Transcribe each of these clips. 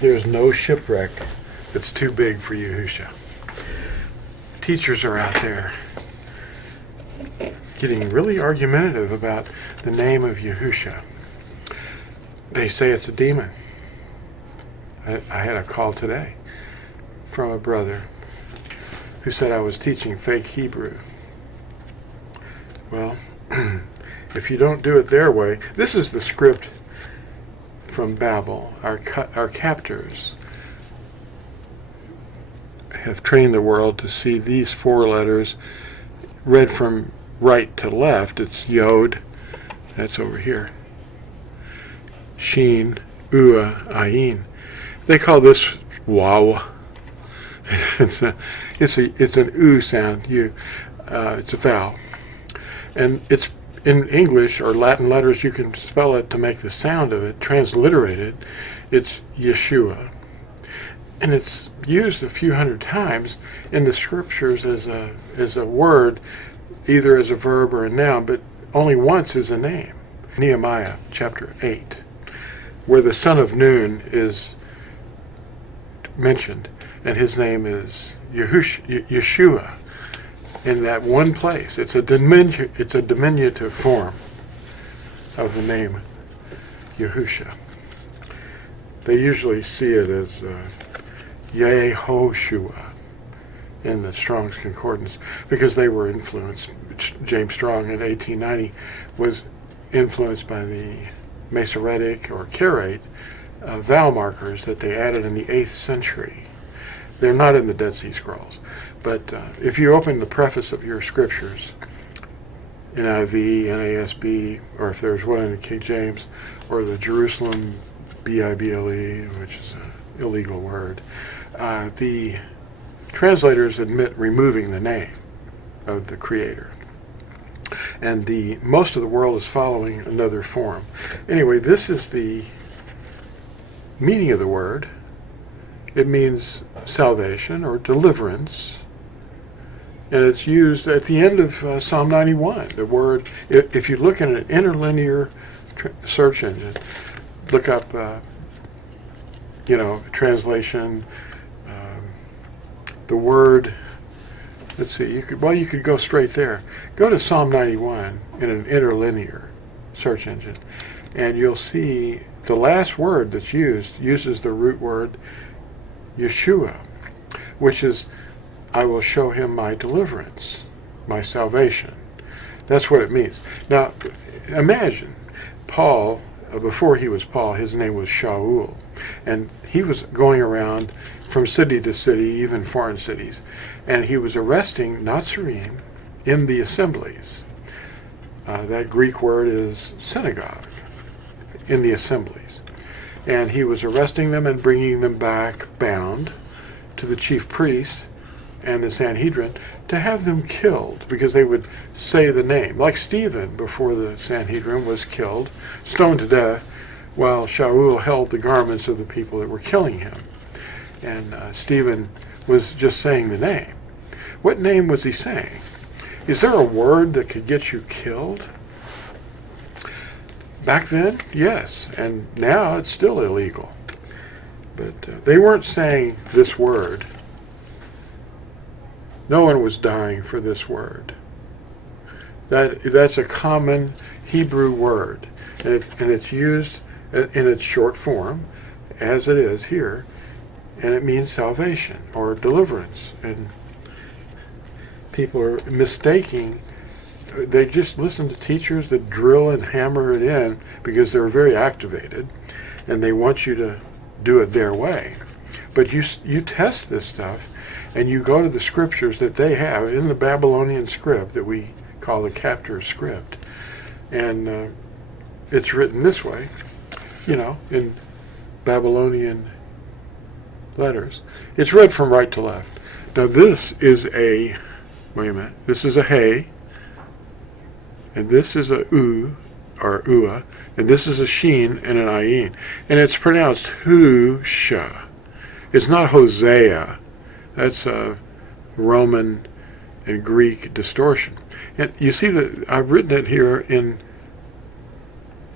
There's no shipwreck that's too big for Yahusha. Teachers are out there getting really argumentative about the name of Yahusha. They say it's a demon. I had a call today from a brother who said I was teaching fake Hebrew. Well, if you don't do it their way, this is the script from Babel. Our captors have trained the world to see these four letters read from right to left. It's Yod, that's over here. Shin, Ua, Ayin. They call this wow. It's an U sound. It's a vowel. And it's in English or Latin letters, you can spell it to make the sound of it, transliterate it. It's Yeshua. And it's used a few hundred times in the scriptures as a word, either as a verb or a noun, but only once as a name. Nehemiah chapter 8, where the son of Nun is mentioned, and his name is Yeshua. In that one place, it's a diminutive form of the name Yahusha. They usually see it as YAHUSHA in the Strong's Concordance, because they were influenced. James Strong in 1890 was influenced by the Masoretic or Karaite vowel markers that they added in the 8th century. They're not in the Dead Sea Scrolls. But if you open the preface of your scriptures, NIV, NASB, or if there's one in the King James, or the Jerusalem Bible, which is an illegal word, the translators admit removing the name of the Creator. And most of the world is following another form. Anyway, this is the meaning of the word. It means salvation or deliverance. And it's used at the end of Psalm 91. The word, if you look at an interlinear search engine, look up, translation, the word, let's see, you could go straight there. Go to Psalm 91 in an interlinear search engine, and you'll see the last word that's uses the root word Yeshua, which is, I will show him my deliverance, my salvation. That's what it means. Now, imagine Paul, before he was Paul, his name was Shaul, and he was going around from city to city, even foreign cities, and he was arresting Nazarene in the assemblies. That Greek word is synagogue, in the assemblies. And he was arresting them and bringing them back bound to the chief priest and the Sanhedrin to have them killed, because they would say the name. Like Stephen, before the Sanhedrin, was killed, stoned to death, while Shaul held the garments of the people that were killing him. And Stephen was just saying the name. What name was he saying? Is there a word that could get you killed? Back then, yes, and now it's still illegal. But they weren't saying this word. No one was dying for this word. That's a common Hebrew word, and it's used in its short form, as it is here, and it means salvation or deliverance. And people are mistaking. They just listen to teachers that drill and hammer it in because they're very activated, and they want you to do it their way. But you test this stuff, and you go to the scriptures that they have in the Babylonian script that we call the captor script, and it's written this way, in Babylonian letters. It's read from right to left. Now this is this is a hey, and this is a u, or ua, and this is a shin and an ayin, and it's pronounced Husha. It's not Hosea. That's a Roman and Greek distortion. And you see that I've written it here in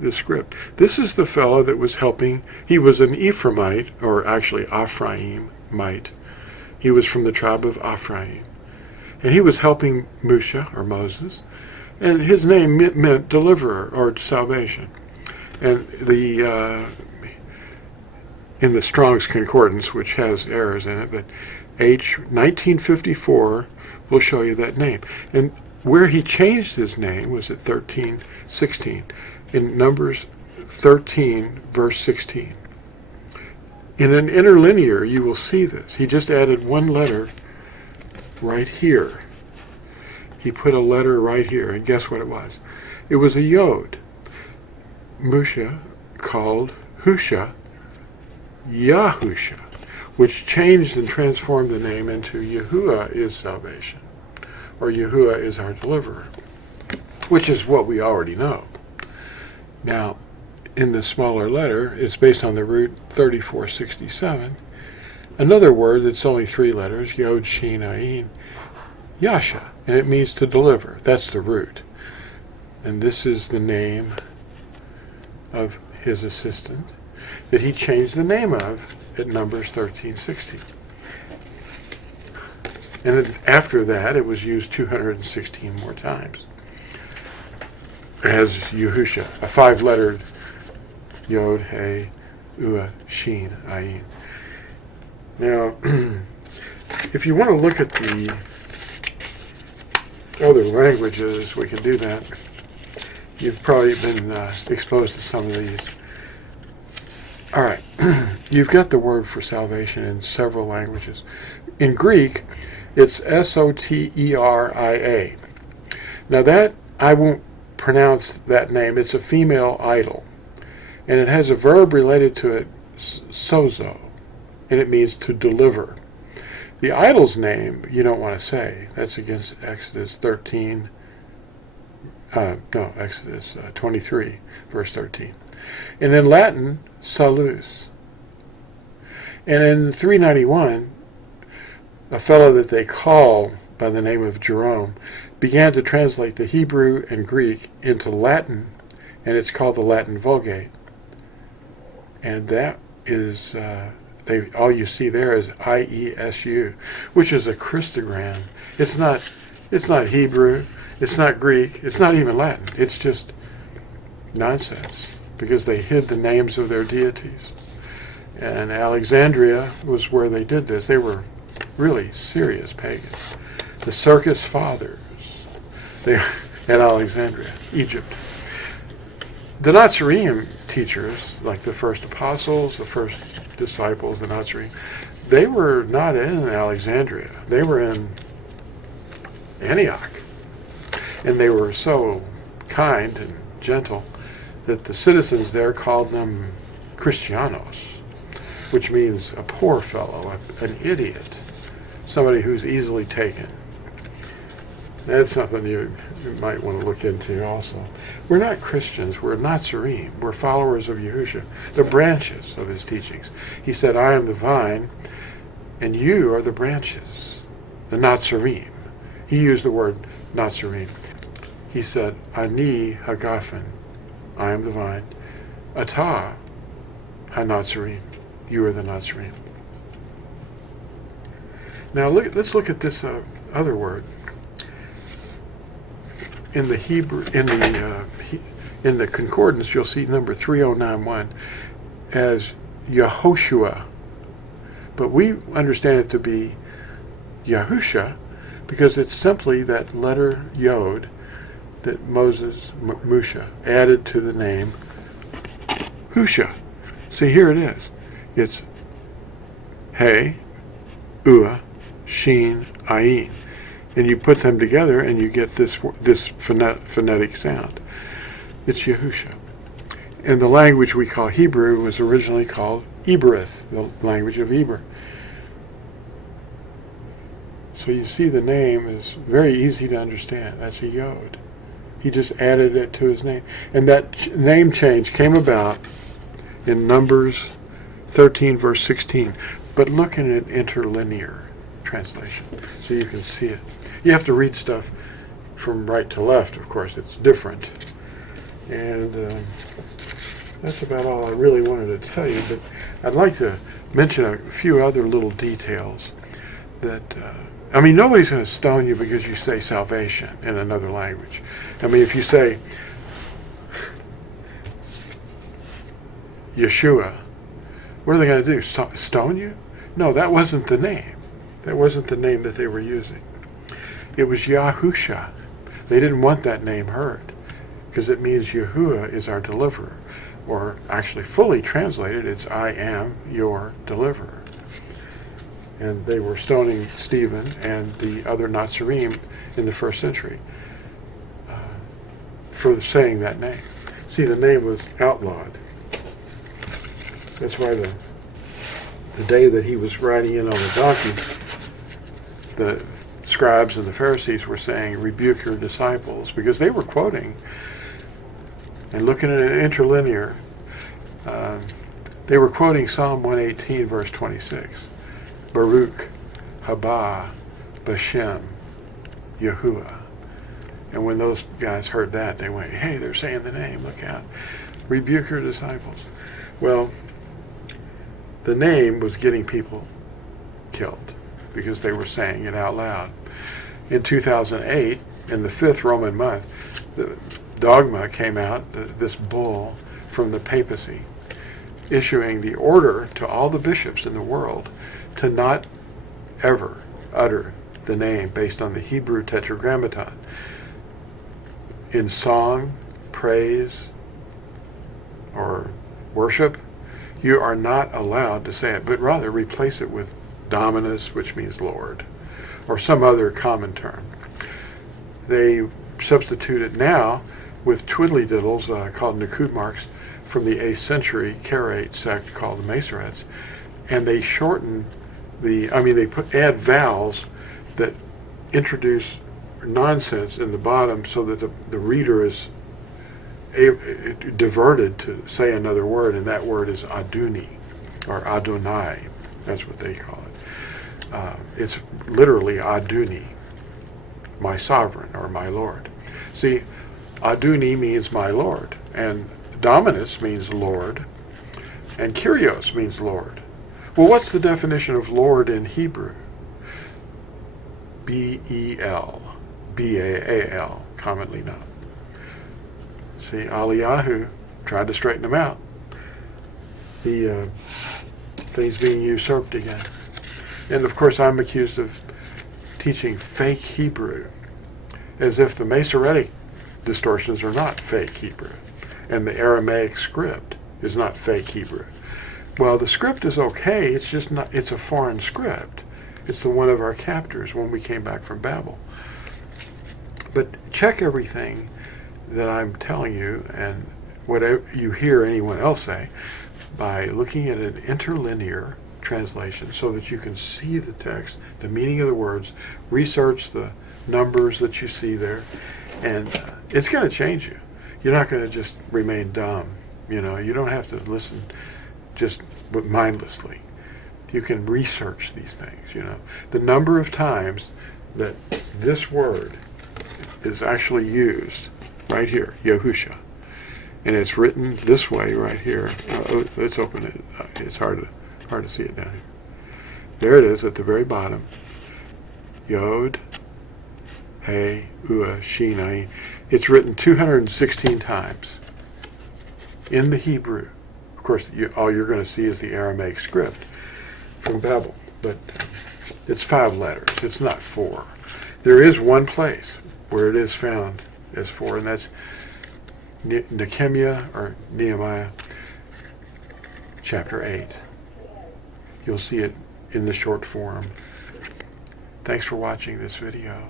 the script. This is the fellow that was helping. He was an Ephraimite, or actually Ephraimite. He was from the tribe of Ephraim. And he was helping Musha, or Moses, and his name meant deliverer, or salvation. And in the Strong's Concordance, which has errors in it, but 1954 will show you that name. And where he changed his name was at 13:16, in Numbers 13, verse 16. In an interlinear, you will see this. He just added one letter right here. He put a letter right here, and guess what it was? It was a yod. Musha called Husha Yahusha, which changed and transformed the name into Yahuwah is salvation, or Yahuwah is our deliverer, which is what we already know. Now, in the smaller letter, it's based on the root 3467. Another word that's only 3 letters, Yod Shin Ayin, Yasha, and it means to deliver. That's the root. And this is the name of his assistant that he changed the name of at Numbers 13:16. And then after that, it was used 216 more times as Yahusha, a 5-lettered Yod, He, Ua, Shin, Ayin. Now, if you want to look at the other languages, we can do that. You've probably been exposed to some of these. All right, you've got the word for salvation in several languages. In Greek, it's Soteria. Now that, I won't pronounce that name. It's a female idol. And it has a verb related to it, sozo, and it means to deliver. The idol's name, you don't want to say. That's against Exodus 23, verse 13. And in Latin, salus. And in 391, a fellow that they call by the name of Jerome began to translate the Hebrew and Greek into Latin, and it's called the Latin Vulgate. And that is, all you see there is IESU, which is a Christogram. It's not Hebrew, it's not Greek, it's not even Latin. It's just nonsense, because they hid the names of their deities. And Alexandria was where they did this. They were really serious pagans. The Circus Fathers, they at Alexandria, Egypt. The Nazarene teachers, like the first apostles, the first disciples, the Nazarene, they were not in Alexandria. They were in Antioch. And they were so kind and gentle that the citizens there called them Christianos, which means a poor fellow, an idiot, somebody who's easily taken. That's something you might want to look into also. We're not Christians, we're Nazarene. We're followers of Yahusha, the branches of his teachings. He said, I am the vine, and you are the branches, the Nazarene. He used the word Nazarene. He said, Ani hagafen, I am the vine. Ata ha-Nazarene, you are the Nazarene. Now let's look at this other word. In the Hebrew, in the concordance, you'll see number 3091 as Yahushua, but we understand it to be Yahusha because it's simply that letter Yod that Musha added to the name Husha. See, here it is. It's He, Ua, Shin, Ayin. And you put them together and you get this phonetic sound. It's Yahusha. And the language we call Hebrew was originally called Eberith, the language of Eber. So you see the name is very easy to understand. That's a Yod. He just added it to his name. And that name change came about in Numbers 13, verse 16. But look in an interlinear translation so you can see it. You have to read stuff from right to left, of course. It's different. And that's about all I really wanted to tell you. But I'd like to mention a few other little details that, I mean, nobody's going to stone you because you say salvation in another language. I mean, if you say Yeshua, what are they going to do? Stone you? No, that wasn't the name. That wasn't the name that they were using. It was Yahusha. They didn't want that name heard because it means Yahuwah is our deliverer. Or actually fully translated, it's I am your deliverer. And they were stoning Stephen and the other Nazarene in the first century for saying that name. See, the name was outlawed. That's why the day that he was riding in on the donkey, the scribes and the Pharisees were saying, rebuke your disciples, because they were quoting and looking at an interlinear. They were quoting Psalm 118, verse 26. Baruch haba Bashem Yahuwah. And when those guys heard that, they went, hey, they're saying the name, look out. Rebuke your disciples. Well, the name was getting people killed because they were saying it out loud. In 2008, in the 5th Roman month, the dogma came out, this bull from the papacy, issuing the order to all the bishops in the world to not ever utter the name based on the Hebrew tetragrammaton in song, praise, or worship. You are not allowed to say it, but rather replace it with Dominus, which means Lord, or some other common term. They substitute it now with twiddly-diddles called Nakud marks from the 8th century Karaite sect called the Masoretes, and they shorten they add vowels that introduce nonsense in the bottom so that the reader is diverted to say another word, and that word is Aduni, or Adonai. That's what they call it. It's literally Aduni, my sovereign, or my Lord. See, Aduni means my Lord, and Dominus means Lord, and Kyrios means Lord. Well, what's the definition of Lord in Hebrew? B-E-L, B-A-A-L, commonly known. See, Eliyahu tried to straighten them out. The thing's being usurped again. And of course, I'm accused of teaching fake Hebrew, as if the Masoretic distortions are not fake Hebrew, and the Aramaic script is not fake Hebrew. Well, the script is okay, it's just not, it's a foreign script. It's the one of our captors when we came back from Babel. But check everything that I'm telling you and whatever you hear anyone else say by looking at an interlinear translation so that you can see the text, the meaning of the words, research the numbers that you see there, and it's going to change you. You're not going to just remain dumb. You don't have to listen just mindlessly. You can research these things. The number of times that this word is actually used right here, Yahusha, and it's written this way right here. Let's open it. It's hard to see it down here. There it is at the very bottom. Yod, Hey, Ua, Shin, Ayin. It's written 216 times in the Hebrew. Of course, all you're going to see is the Aramaic script from Babel, but it's 5 letters. It's not 4. There is one place where it is found as 4, and that's Nehemiah or Nehemiah chapter 8. You'll see it in the short form. Thanks for watching this video,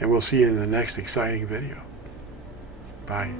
and we'll see you in the next exciting video. Bye.